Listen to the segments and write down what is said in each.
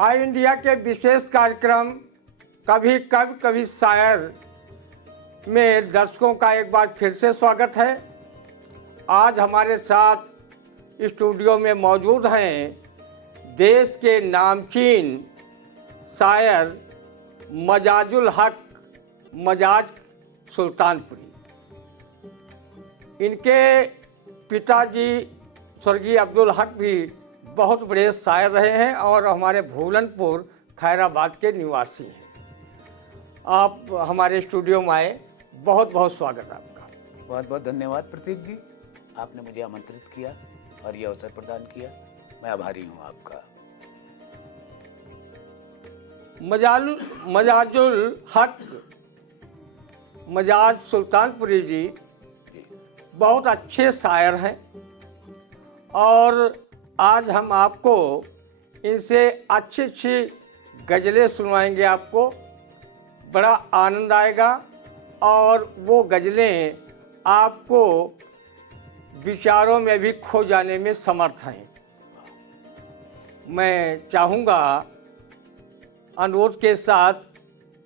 आई India के विशेष कार्यक्रम कभी कब कभी शायर में दर्शकों का एक बार फिर से स्वागत है। आज हमारे साथ स्टूडियो में मौजूद हैं देश के नामचीन शायर मजाजुल हक मजाज सुल्तानपुरी। इनके पिताजी स्वर्गीय अब्दुल हक भी बहुत बड़े शायर रहे हैं और हमारे भूलनपुर खैराबाद के निवासी हैं। आप हमारे स्टूडियो में आए, बहुत बहुत स्वागत आपका। बहुत बहुत धन्यवाद प्रतीक जी, आपने मुझे आमंत्रित किया और ये अवसर प्रदान किया। मैं आभारी हूँ आपका। मजाजुल हक मजाज सुल्तानपुरी जी बहुत अच्छे शायर हैं और आज हम आपको इनसे अच्छी अच्छी गज़लें सुनवाएंगे। आपको बड़ा आनंद आएगा और वो गज़लें आपको विचारों में भी खो जाने में समर्थ हैं। मैं चाहूँगा अनुरोध के साथ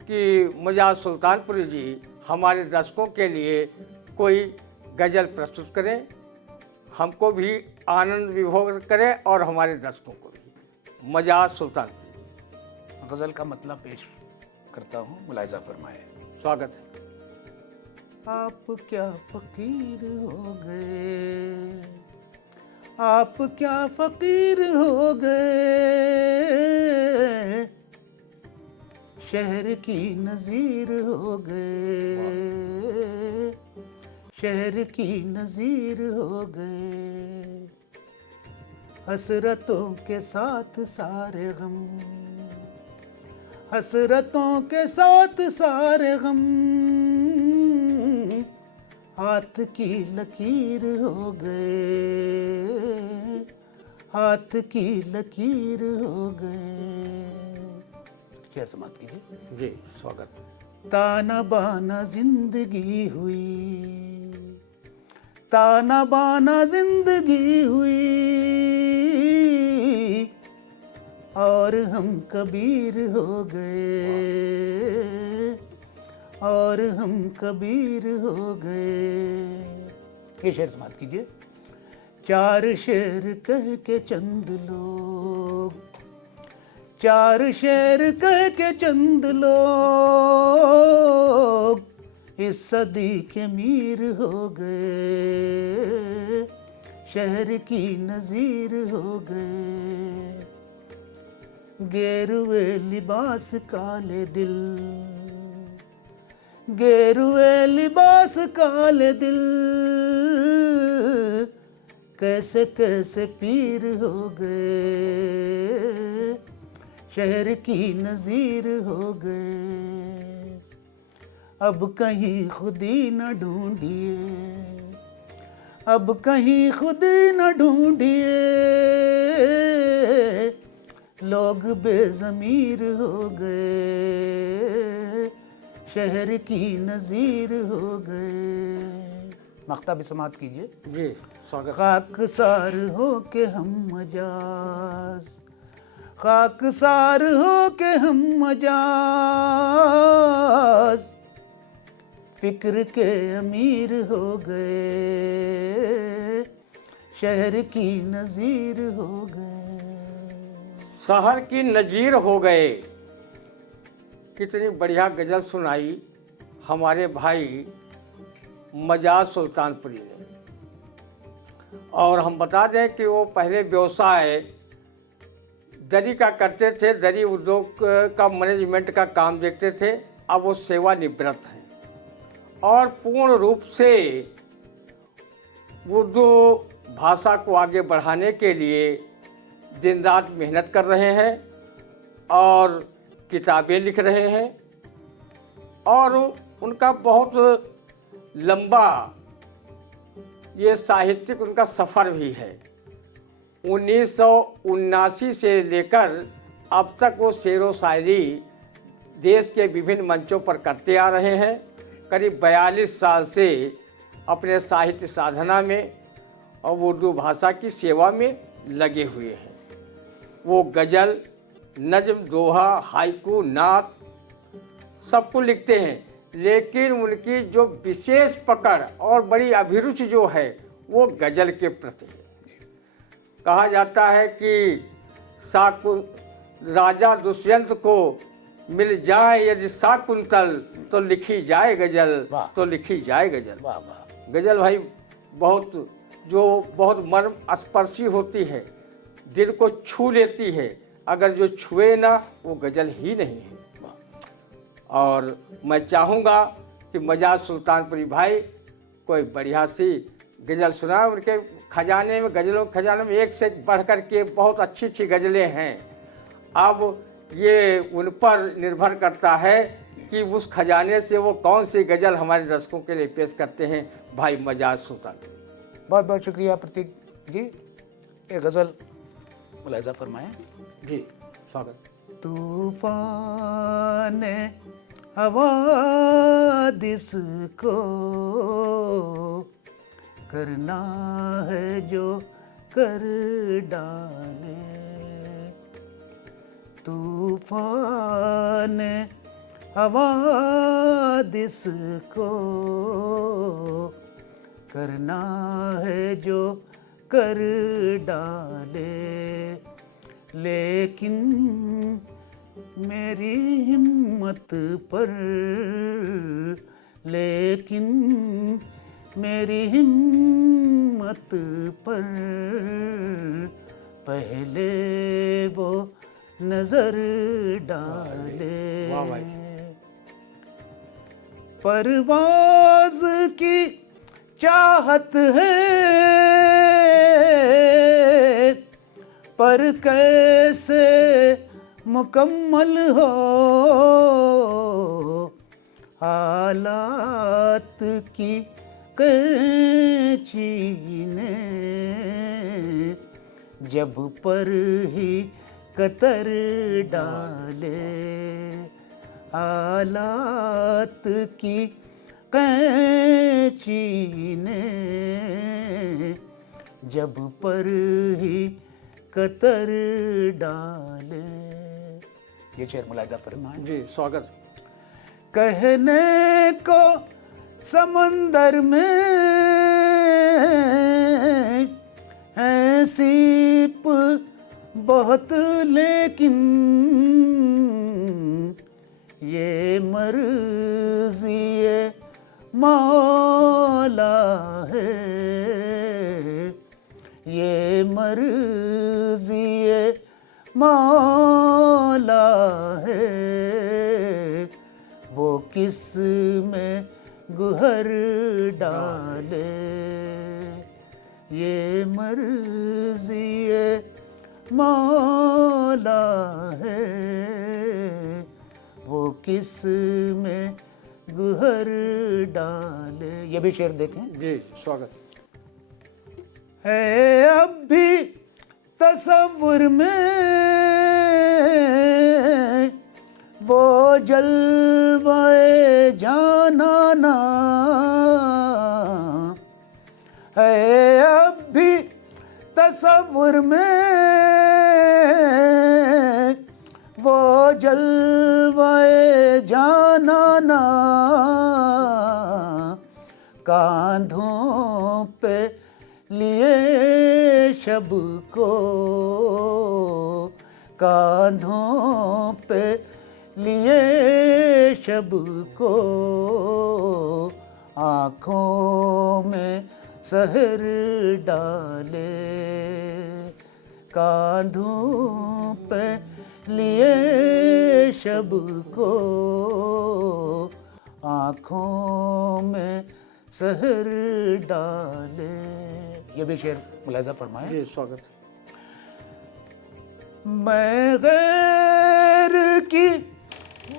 कि मजाज सुल्तानपुरी जी हमारे दर्शकों के लिए कोई गज़ल प्रस्तुत करें, हमको भी आनंद विभोर करें और हमारे दर्शकों को भी। मजाज सुल्तानपुरी गज़ल का मतलब पेश करता हूँ, मुलाहिजा फरमाएं। स्वागत है। आप क्या फकीर हो गए, आप क्या फकीर हो गए, शहर की नज़ीर हो गए, शहर की नज़ीर हो गए। हसरतों के साथ सारे गम, हसरतों के साथ सारे गम, हाथ की लकीर हो गए, हाथ की लकीर हो गए। शेर समाप्त कीजिए। जी स्वागत। ताना बाना जिंदगी हुई, ताना बाना जिंदगी हुई, और हम कबीर हो गए, और हम कबीर हो गए। ये शेर समाप्त कीजिए। चार शेर कह के चंद लोग, चार शेर कह के चंद लोग इस सदी के मीर हो गए, शहर की नज़ीर हो गए। गेरुए लिबास काले दिल, गेरुए लिबास काले दिल, कैसे कैसे पीर हो गए, शहर की नज़ीर हो गए। अब कहीं खुदी न ढूंढिए, अब कहीं खुदी न ढूंढिए, लोग बेज़मीर हो गए, शहर की नज़ीर हो गए। मख्ता भी समाप्त कीजिए। जी स्वागत। खाकसार हो के हम मजाज, खाकसार हो के हम मजाज, फिक्र के अमीर हो गए, शहर की नज़ीर हो गए। शहर की नज़ीर हो गए। कितनी बढ़िया गज़ल सुनाई हमारे भाई मजाज सुल्तानपुरी ने। और हम बता दें कि वो पहले व्यवसाय दरी का करते थे, दरी उद्योग का मैनेजमेंट का काम देखते थे। अब वो सेवानिवृत्त हैं और पूर्ण रूप से उर्दू भाषा को आगे बढ़ाने के लिए दिन रात मेहनत कर रहे हैं और किताबें लिख रहे हैं। और उनका बहुत लंबा ये साहित्यिक उनका सफ़र भी है। 1979 से लेकर अब तक वो शेर व शायरी देश के विभिन्न मंचों पर करते आ रहे हैं। करीब 42 साल से अपने साहित्य साधना में और उर्दू भाषा की सेवा में लगे हुए हैं। वो गज़ल, नज्म, दोहा, हाइकू, नात सबको लिखते हैं, लेकिन उनकी जो विशेष पकड़ और बड़ी अभिरुचि जो है वो गज़ल के प्रति है। कहा जाता है कि राजा दुष्यंत को मिल जाए यदि शाकुंतल तो लिखी जाए गज़ल, वाह। तो लिखी जाए गज़ल। वाह वाह। गज़ल भाई बहुत मर्म स्पर्शी होती है, दिल को छू लेती है, अगर जो छुए ना वो गज़ल ही नहीं है। और मैं चाहूँगा कि मजाज सुल्तानपुरी भाई कोई बढ़िया सी गज़ल सुना। उनके खजाने में, गज़लों के खजाने में एक से एक बढ़ कर के बहुत अच्छी अच्छी गज़लें हैं। अब ये उन पर निर्भर करता है कि उस खजाने से वो कौन सी गज़ल हमारे दर्शकों के लिए पेश करते हैं भाई मजाज सुल्तान। बहुत बहुत शुक्रिया प्रतीक जी। एक गज़ल मुलाहिज़ा फरमाएं। जी स्वागत। तूफान हवादिस को करना है जो कर डाले, तूफान हवादिस को करना है जो कर डाले, लेकिन मेरी हिम्मत पर, लेकिन मेरी हिम्मत पर पहले वो नजर डाले। वाह भाई। परवाज़ की चाहत है पर कैसे मुकम्मल हो, हालात की कैंची ने जब पर ही कतर डाले, हालात की कैंची ने जब पर ही कतर डाले। ये शेर मुलाहिज़ा फरमाएं। जी स्वागत। कहने को समंदर में है सीप बहुत, लेकिन ये मर्ज़ी मौला है, ये मर्ज़ी मौला है, वो किस में गुहर डाले, ये मर्ज़ी मौला है, वो किस में गुहर डाले। ये भी शेर देखें। जी स्वागत। है अब भी तसव्वुर में वो जलवाए जानाना, है अब भी तसव्वुर में वो जलवाए जानाना, कांधों पे लिए शब को, कांधों पे लिए शब को, आँखों में सहर डाले, कांधों पे लिए शब को, आँखों में सहर डाले। ये भी शेर मुलाहिज़ा फरमाएं। जी स्वागत। मैं गैर की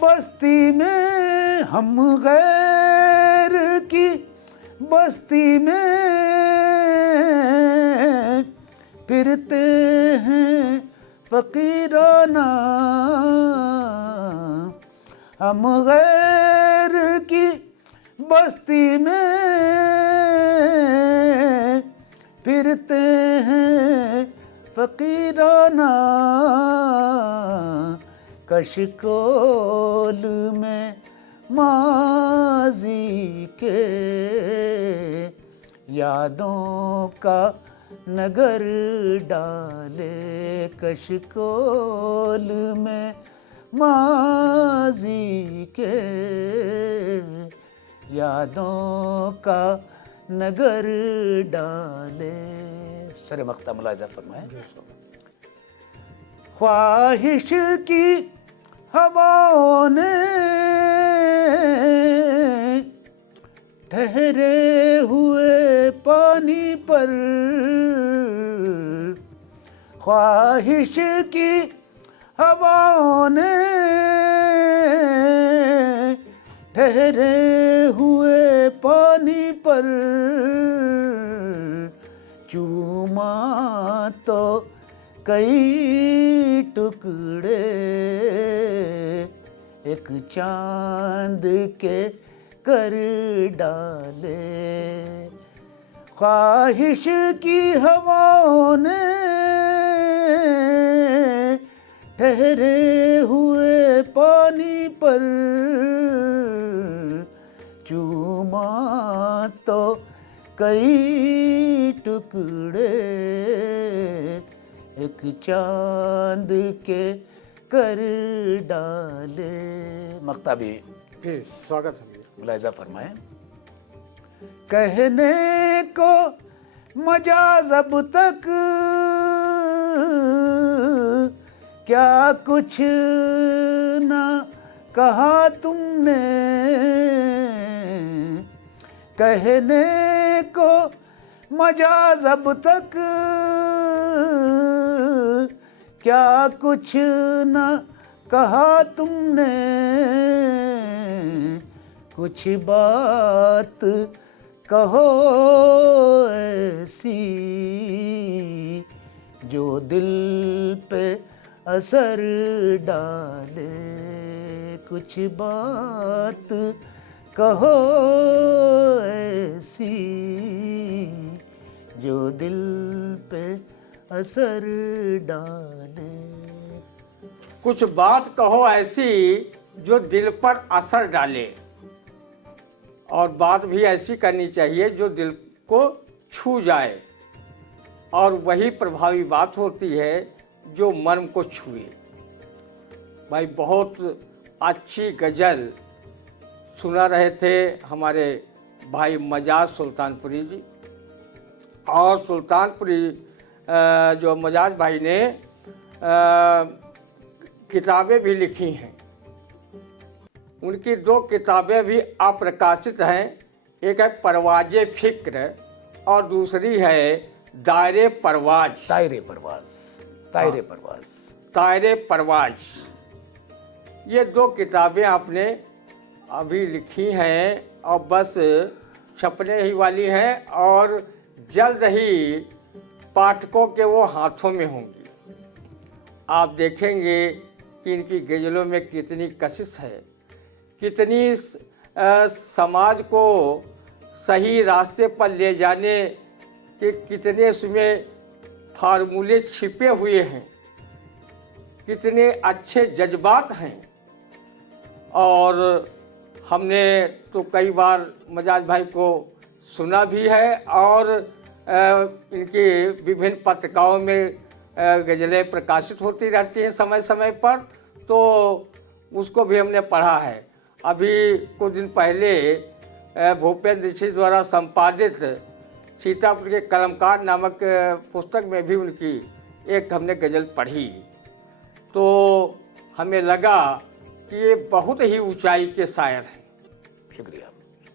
बस्ती में, हम गैर की बस्ती में फिरते हैं फ़कीराना, हम गैर की बस्ती में फिरते हैं फकीराना कशकोल में माजी के यादों का नगर डाले कशकोल में माजी के यादों का नगर डाले। सरे मख्ता मुलाजा फरमाए। ख्वाहिश की हवाओं ने ठहरे हुए पानी पर, ख्वाहिश की हवाओं ने ठहरे हुए पानी पर चूमा तो कई टुकड़े एक चांद के कर डाले। ख्वाहिश की हवाओं ने ठहरे हुए पानी पर चूमा तो कई टुकड़े एक चांद के कर डाले। मख्ता भी जी स्वागत है। मुलाहिजा फरमाएं। कहने को मजाज अब तक क्या कुछ ना कहा तुमने, कहने को मजाज अब तक क्या कुछ ना कहा तुमने, कुछ बात कहो ऐसी जो दिल पे असर डाले, कुछ बात कहो ऐसी जो दिल पे असर डाले। कुछ बात कहो ऐसी जो दिल पर असर डाले, और बात भी ऐसी करनी चाहिए जो दिल को छू जाए, और वही प्रभावी बात होती है जो मर्म को छुए। भाई बहुत अच्छी गज़ल सुना रहे थे हमारे भाई मजाज सुल्तानपुरी जी। और सुल्तानपुरी जो मजाज भाई ने किताबें भी लिखी हैं। उनकी 2 किताबें भी अप्रकाशित हैं। एक है परवाज़े फ़िक्र और दूसरी है दायरे परवाज़। तायरे परवाज़, तायरे परवाज़, तायरे परवाज़। ये 2 किताबें आपने अभी लिखी हैं और बस छपने ही वाली हैं और जल्द ही पाठकों के वो हाथों में होंगी। आप देखेंगे कि इनकी गज़लों में कितनी कशिश है, कितनी समाज को सही रास्ते पर ले जाने के कितने उसमें फार्मूले छिपे हुए हैं, कितने अच्छे जज्बात हैं। और हमने तो कई बार मजाज भाई को सुना भी है और इनके विभिन्न पत्रिकाओं में गज़लें प्रकाशित होती रहती हैं समय समय पर, तो उसको भी हमने पढ़ा है। अभी कुछ दिन पहले भूपेंद्र ऋषि द्वारा संपादित सीतापुर के कलमकार नामक पुस्तक में भी उनकी एक हमने गज़ल पढ़ी, तो हमें लगा कि ये बहुत ही ऊंचाई के शायर हैं। शुक्रिया।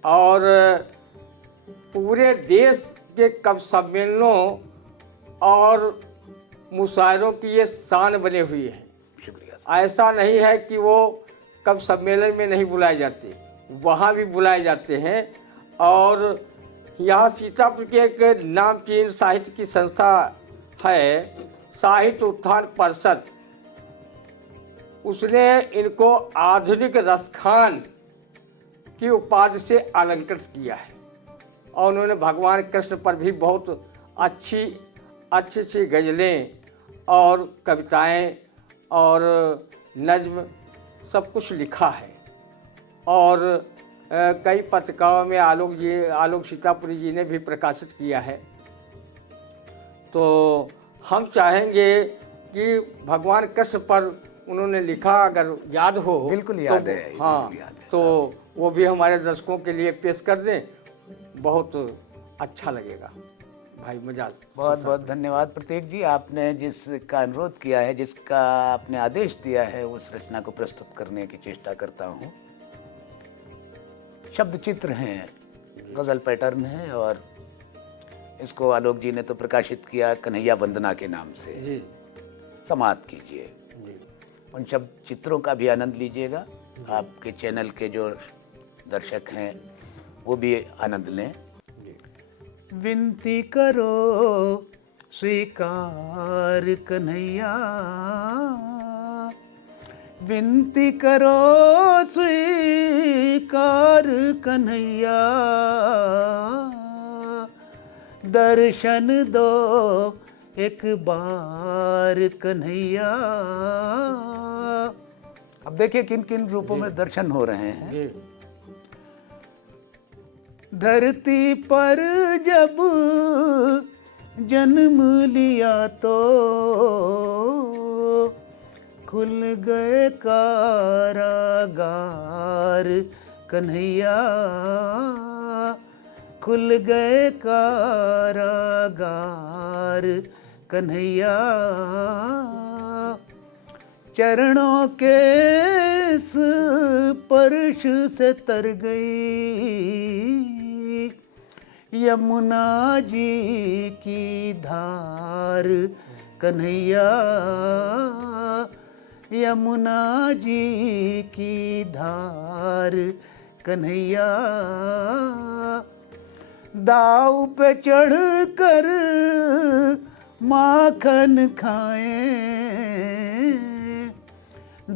और पूरे देश के कवि सम्मेलनों और मुशायरों की ये शान बने हुए हैं। शुक्रिया। ऐसा नहीं है कि वो कवि सम्मेलन में नहीं बुलाए जाते, वहाँ भी बुलाए जाते हैं। और यहाँ सीतापुर के एक नामचीन साहित्य की संस्था है, साहित्य उत्थान परिषद, उसने इनको आधुनिक रसखान की उपाधि से अलंकृत किया है। और उन्होंने भगवान कृष्ण पर भी बहुत अच्छी अच्छी गज़लें और कविताएं और नज्म सब कुछ लिखा है। और कई पत्रिकाओं में आलोक सीतापुरी जी ने भी प्रकाशित किया है। तो हम चाहेंगे कि भगवान कृष्ण पर उन्होंने लिखा अगर याद हो बिल्कुल याद तो, है, हाँ बिल्कुल याद है तो वो भी हमारे दर्शकों के लिए पेश कर दें, बहुत अच्छा लगेगा भाई मजाज। बहुत बहुत धन्यवाद प्रतीक जी, आपने जिसका अनुरोध किया है, जिसका आपने आदेश दिया है, उस रचना को प्रस्तुत करने की चेष्टा करता हूँ। शब्द चित्र हैं, गज़ल पैटर्न है, और इसको आलोक जी ने तो प्रकाशित किया कन्हैया वंदना के नाम से। जी समाप्त कीजिए, जी उन शब्द चित्रों का भी आनंद लीजिएगा। आपके चैनल के जो दर्शक हैं वो भी आनंद लें। जी। विनती करो स्वीकार कन्हैया, विनती करो स्वीकार कन्हैया, दर्शन दो एक बार कन्हैया। अब देखिए किन किन रूपों में दर्शन हो रहे हैं। जी धरती पर जब जन्म लिया तो खुल गए कारागार कन्हैया, खुल गए कारागार कन्हैया, चरणों के स्पर्श से तर गई यमुना जी की धार कन्हैया, यमुना जी की धार कन्हैया, दाव पे चढ़ कर माखन खाएं,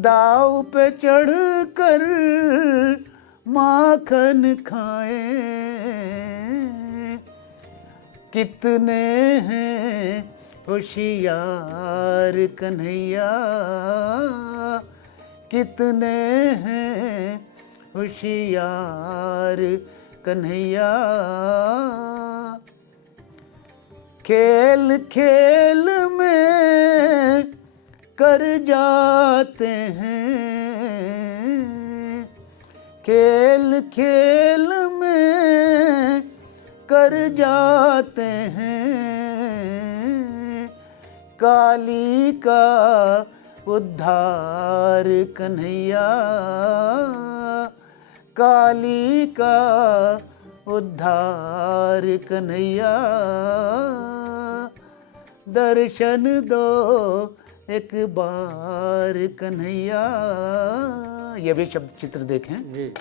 दाव पे चढ़ कर माखन खाएं, कितने हैं होशियार कन्हैया, कितने हैं होशियार कन्हैया, खेल खेल में कर जाते हैं, खेल खेल में कर जाते हैं, काली का उद्धार कन्हैया, काली का उद्धार कन्हैया, दर्शन दो एक बार कन्हैया। ये भी शब्द चित्र देखें। जी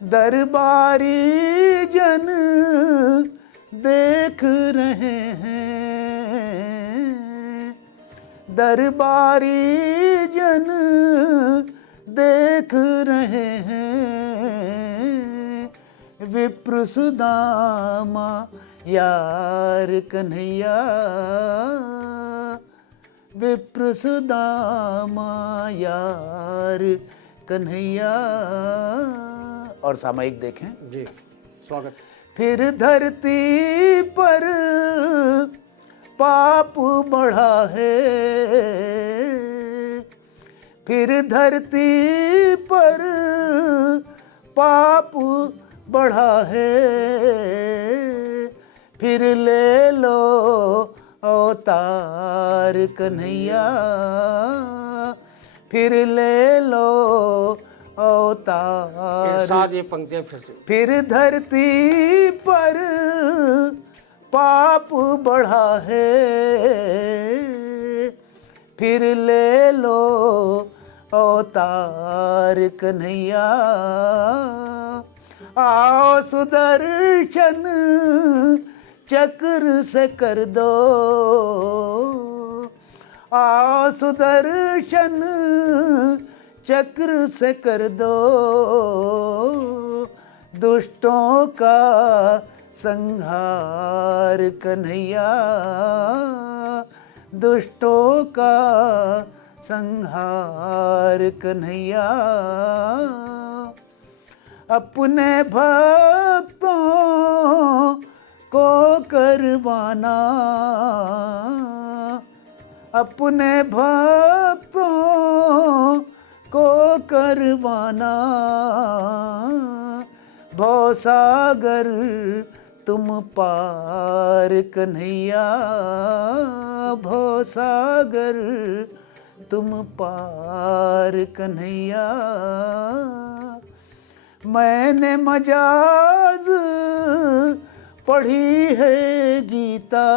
दरबारी जन देख रहे हैं, दरबारी जन देख रहे हैं, विप्र सुदामा यार कन्हैया, विप्र सुदामा यार कन्हैया। और सामयिक देखें। जी स्वागत। फिर धरती पर पाप बढ़ा है, फिर धरती पर पाप बढ़ा है, फिर ले लो अवतार कन्हैया, फिर ले लो अवतार। साथ ये पंक्तियां फिर से। फिर धरती पर पाप बढ़ा है, फिर ले लो अवतार कन्हैया, आओ सुदर्शन चक्र से कर दो, आओ सुदर्शन चक्र से कर दो दुष्टों का संहार कन्हैया, दुष्टों का संहार कन्हैया, अपने भक्तों को करवाना, अपने भक्तों को करवाना, भवसागर तुम पार कन्हैया, भवसागर तुम पार कन्हैया। मैंने मजाज पढ़ी है गीता,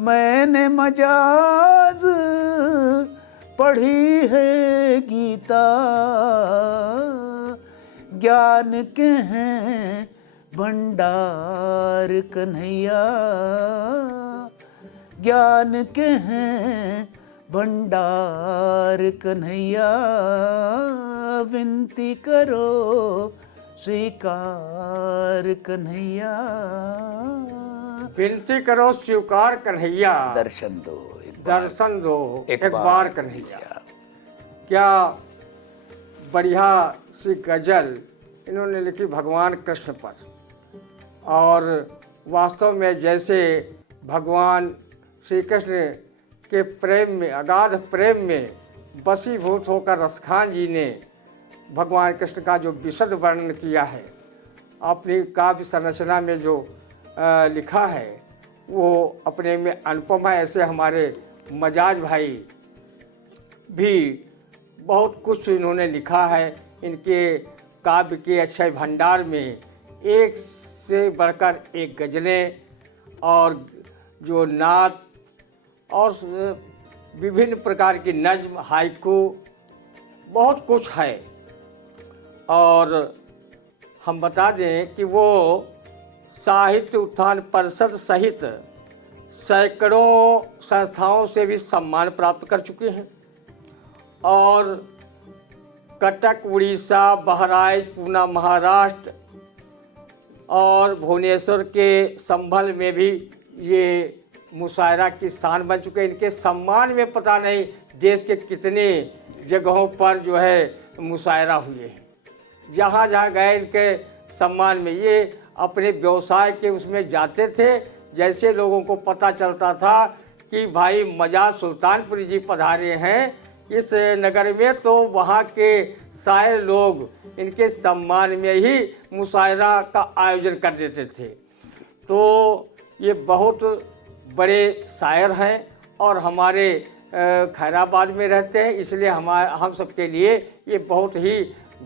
मैंने मजाज पढ़ी है गीता, ज्ञान के हैं भंडार कन्हैया, ज्ञान के हैं भंडार कन्हैया, विनती करो स्वीकार कन्हैया, विनती करो स्वीकार कन्हैया, दर्शन दो दर्शन दो एक बार कन्हैया। क्या बढ़िया सी गजल इन्होंने लिखी भगवान कृष्ण पर। और वास्तव में जैसे भगवान श्री कृष्ण के प्रेम में, अगाध प्रेम में वशीभूत होकर रसखान जी ने भगवान कृष्ण का जो विशद वर्णन किया है, अपनी काव्य संरचना में जो लिखा है वो अपने में अनुपम है। ऐसे हमारे मजाज भाई भी बहुत कुछ इन्होंने लिखा है। इनके काव्य के अक्षय भंडार में एक से बढ़कर एक गज़लें और जो नात और विभिन्न प्रकार की नज्म, हाइकू, बहुत कुछ है। और हम बता दें कि वो साहित्य उत्थान परिषद सहित सैकड़ों संस्थाओं से भी सम्मान प्राप्त कर चुके हैं। और कटक, उड़ीसा, बहराइच, पूना, महाराष्ट्र और भुवनेश्वर के संभल में भी ये मुशायरा की शान बन चुके हैं। इनके सम्मान में पता नहीं देश के कितने जगहों पर जो है मुशायरा हुए हैं। जहाँ जहाँ गए इनके सम्मान में, ये अपने व्यवसाय के उसमें जाते थे। जैसे लोगों को पता चलता था कि भाई मजाज सुल्तानपुरी जी पधारे हैं इस नगर में, तो वहाँ के शायर लोग इनके सम्मान में ही मुशायरा का आयोजन कर देते थे। तो ये बहुत बड़े शायर हैं और हमारे खैराबाद में रहते हैं, इसलिए हम सबके लिए ये बहुत ही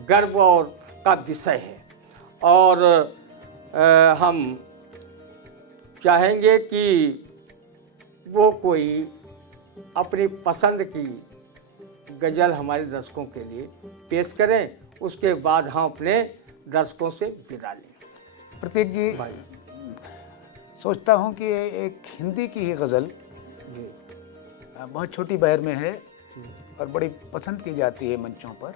गर्व और का विषय है। और हम चाहेंगे कि वो कोई अपनी पसंद की गज़ल हमारे दर्शकों के लिए पेश करें, उसके बाद हम अपने दर्शकों से विदा लें। प्रतीक जी, भाई सोचता हूँ कि एक हिंदी की ही गज़ल जी बहुत छोटी बहर में है और बड़ी पसंद की जाती है मंचों पर,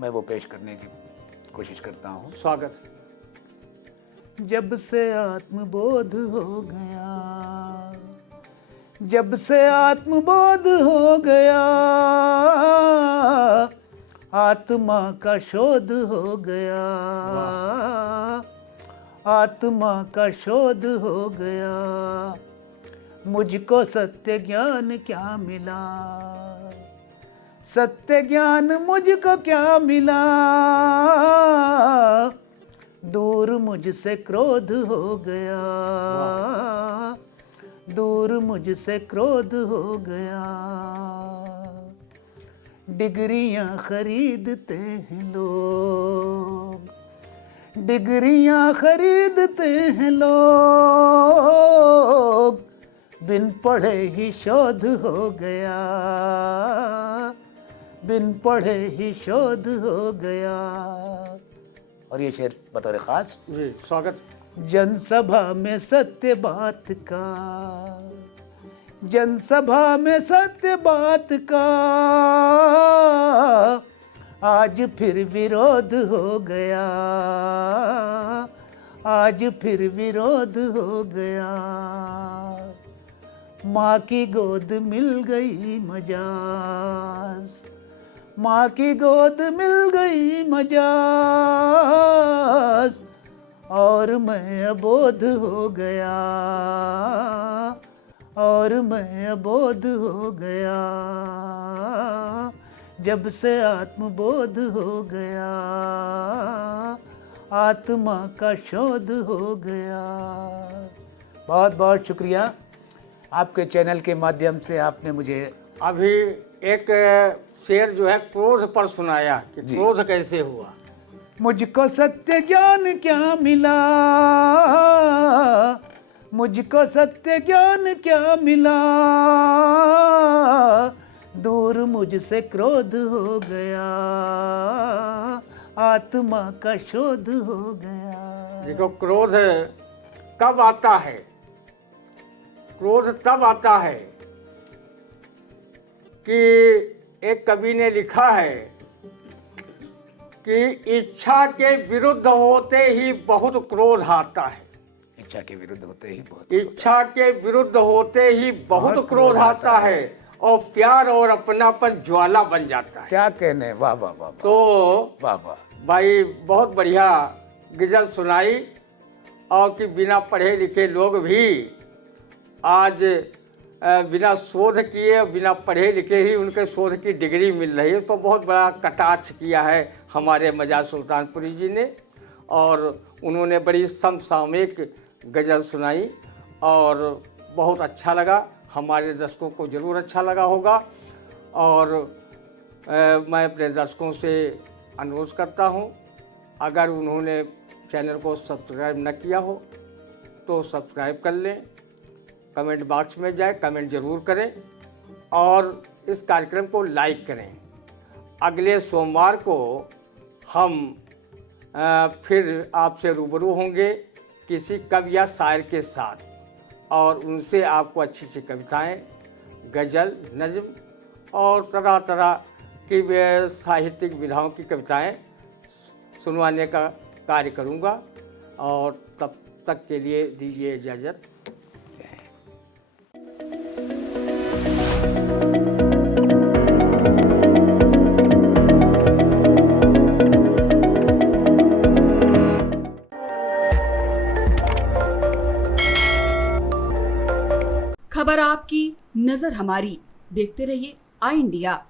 मैं वो पेश करने की कोशिश करता हूँ। स्वागत। जब से आत्मबोध हो गया, जब से आत्मबोध हो गया, आत्मा का शोध हो गया, आत्मा का शोध हो गया, मुझको सत्य ज्ञान क्या मिला, सत्य ज्ञान मुझको क्या मिला, दूर मुझसे क्रोध हो गया, दूर मुझसे क्रोध हो गया, डिग्रियां खरीदते हैं लोग, डिग्रियां खरीदते हैं लोग, बिन पढ़े ही शोध हो गया, बिन पढ़े ही शोध हो गया। और ये शेर बतौर खास जी स्वागत। जनसभा में सत्य बात का, जनसभा में सत्य बात का, आज फिर विरोध हो गया, आज फिर विरोध हो गया। माँ की गोद मिल गई मजाज, माँ की गोद मिल गई मजाज, और मैं अबोध हो गया, और मैं अबोध हो गया, जब से आत्मबोध हो गया, आत्मा का शोध हो गया। बहुत बहुत शुक्रिया, आपके चैनल के माध्यम से आपने मुझे अभी एक शेर जो है क्रोध पर सुनाया कि जी। क्रोध कैसे हुआ। मुझको सत्य ज्ञान क्या मिला, मुझको सत्य ज्ञान क्या मिला, दूर मुझसे क्रोध हो गया, आत्मा का शोध हो गया। देखो क्रोध कब आता है, क्रोध तब आता है कि एक कवि ने लिखा है कि इच्छा के विरुद्ध होते ही बहुत क्रोध आता है। इच्छा के विरुद्ध होते ही बहुत इच्छा के विरुद्ध होते ही बहुत क्रोध आता है और प्यार और अपनापन ज्वाला बन जाता है। क्या कहने, वाह वाह वाह तो वाह वाह। भाई बहुत बढ़िया गजल सुनाई, और कि बिना पढ़े लिखे लोग भी आज बिना शोध किए, बिना पढ़े लिखे ही उनके शोध की डिग्री मिल रही है। इस पर बहुत बड़ा कटाक्ष किया है हमारे मजाज सुल्तानपुरी जी ने, और उन्होंने बड़ी समसामयिक गज़ल सुनाई और बहुत अच्छा लगा। हमारे दर्शकों को ज़रूर अच्छा लगा होगा, और मैं अपने दर्शकों से अनुरोध करता हूं, अगर उन्होंने चैनल को सब्सक्राइब न किया हो तो सब्सक्राइब कर लें, कमेंट बॉक्स में जाए, कमेंट ज़रूर करें और इस कार्यक्रम को लाइक करें। अगले सोमवार को हम फिर आपसे रूबरू होंगे किसी कवि या शायर के साथ, और उनसे आपको अच्छी अच्छी कविताएं, गज़ल, नज़्म और तरह तरह की साहित्यिक विधाओं की कविताएं सुनवाने का कार्य करूंगा। और तब तक के लिए दीजिए इजाज़त। खबर आपकी, नजर हमारी। देखते रहिए आई इंडिया।